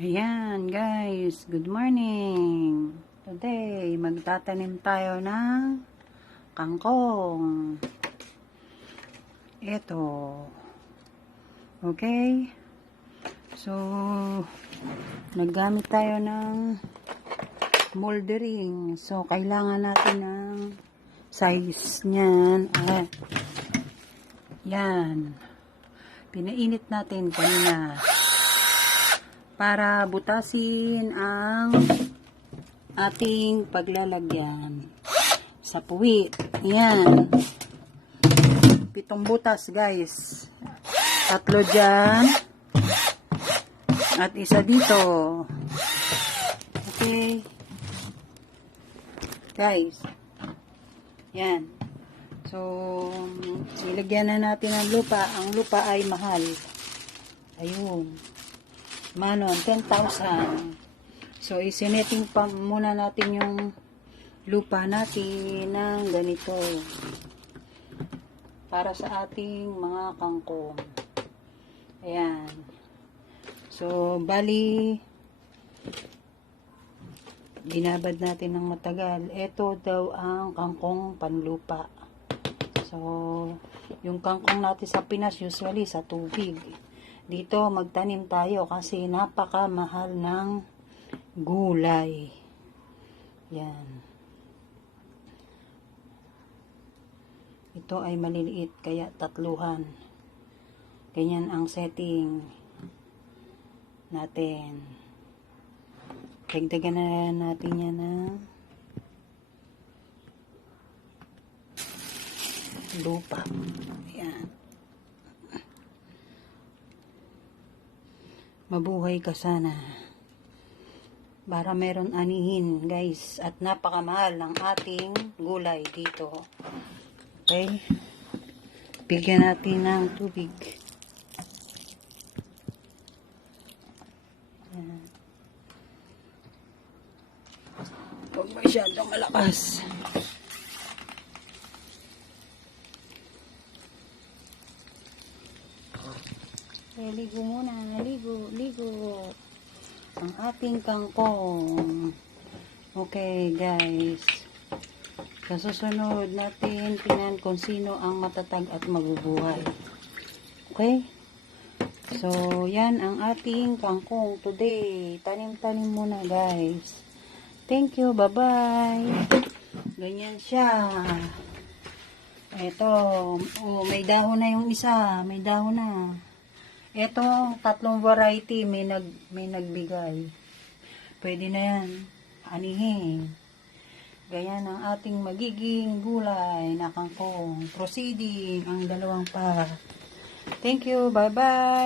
Ayan guys, good morning. Today, magtatanim tayo ng kangkong. Ito. Okay? So, naggamit tayo ng moldering. So, kailangan natin ng size niyan. Yan. Pinainit natin kanina para butasin ang ating paglalagyan sa puwit. Ayan. 7 butas guys. 3 dyan. At isa dito. Okay. Guys. Yan. So, ilagyan na natin ang lupa. Ang lupa ay mahal. Ayun. Manon, 10,000. So, isineting pa muna natin yung lupa natin ng ganito. Para sa ating mga kangkong. Ayan. So, bali, binabad natin ng matagal. Ito daw ang kangkong panlupa. So, yung kangkong natin sa Pinas, usually sa tubig. Dito, magtanim tayo kasi napakamahal ng gulay. Yan. Ito ay maliliit, kaya 3. Ganyan ang setting natin. Dagdagan na natin yan ng lupa. Ayan. Mabuhay ka sana. Para meron anihin, guys. At napakamahal ng ating gulay dito. Okay? Bigyan natin ng tubig. Ayan. Huwag masyadong malakas. Ligo muna. Ligo. Ang ating kangkong. Okay, guys. Sa susunod natin, tingnan kung sino ang matatag at mabubuhay. Okay? So, yan ang ating kangkong today. Tanim-tanim muna, guys. Thank you. Bye-bye. Ganyan siya. Ito. Oh, may dahon na yung isa. May dahon na. Ito, 3 variety may nagbigay. Pwede na yan. Anihin. Ganyan ang ating magiging gulay na kangkong. Proceeding ang 2 pa. Thank you. Bye-bye.